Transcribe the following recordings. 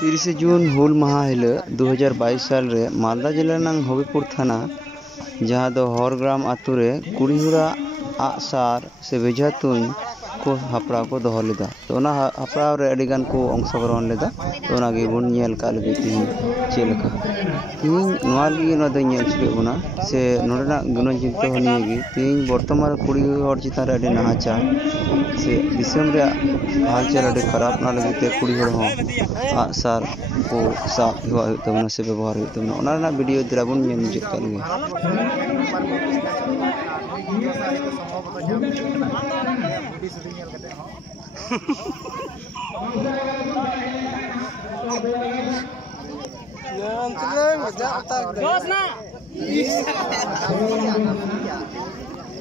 30 जून हुल माह हिल 2022 साल रे मालदा जिला नांग हबीपुर थाना जहाँ दो हरग्राम आतु रे कुड़ी हुरा आगसार से बेझा तुन को हपड़ा को दोहो लेदा तो ना हपड़ा रे अडिगान को अंशग्रहण लेदा तो ना गे बुन नेल का लगे तीन चेलका तीन नोआ लगी ना दो नेल चिके बुना से नोडना गुण जिंतो हनिएगी तीन वर्तमान कुड़ी हर चितान रे अडि नाहाचार से दिसम रे हालचाल अडि खराब ना लगी ते कुड़ी हर हो आगसार को साब हुआ तबना से व्यवहार हुई तबना ओना ना वीडियो दिला बुन नेल मुझे का लगे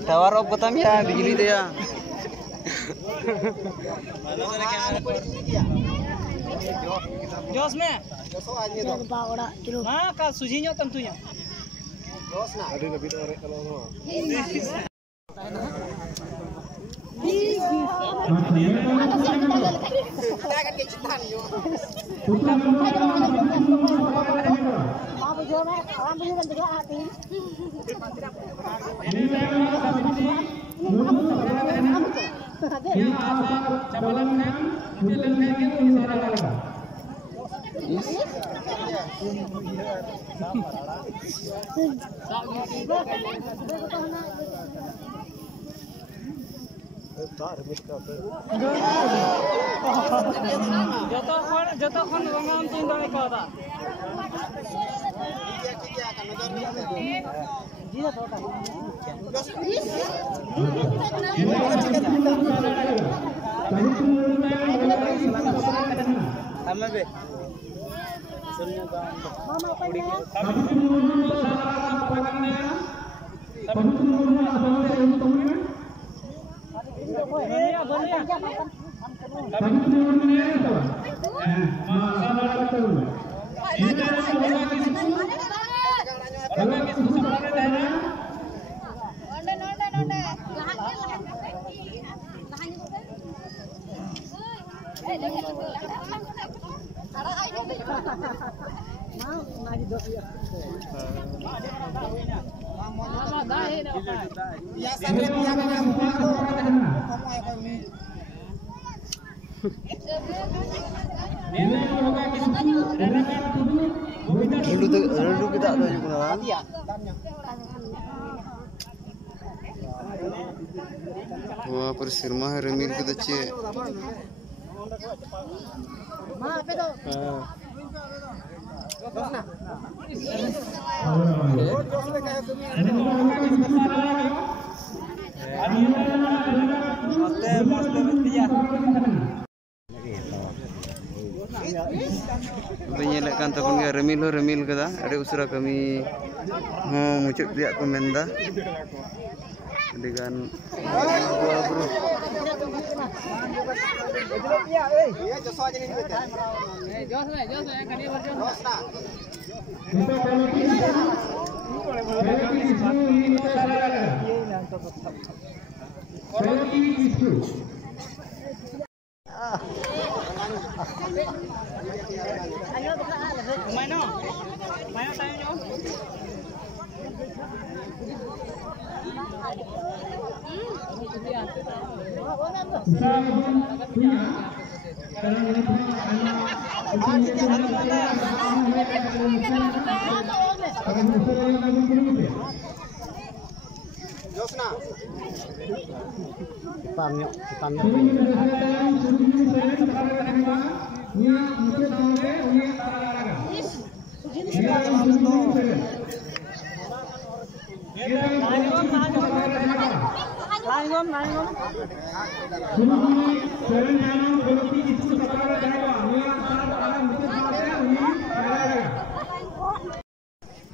टावर ऑफ बताम या बिजली दिया जोस में हां का सुजी ᱧᱚᱜ तम तुया जोस ना अभी कभी तो रे कलो हो जतो खन गंगाम तीन दाने पादा हमें बे मामा Rendu kita ada juga lah. Wah, persirma remil kita cek. Menyalakan tapun ya remil kada ada usra kami mau muncul dia komenda dengan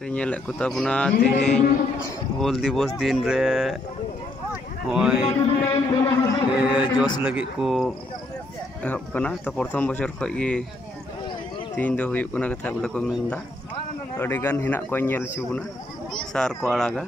nyelek kota puna tihing hul diwos din re hoy jos lagi ko ehop kana ta prothom bochor khoi gi tin do huyuk kuna katha bole ko menda adi gan hinak ko nyel chu buna sar ko araga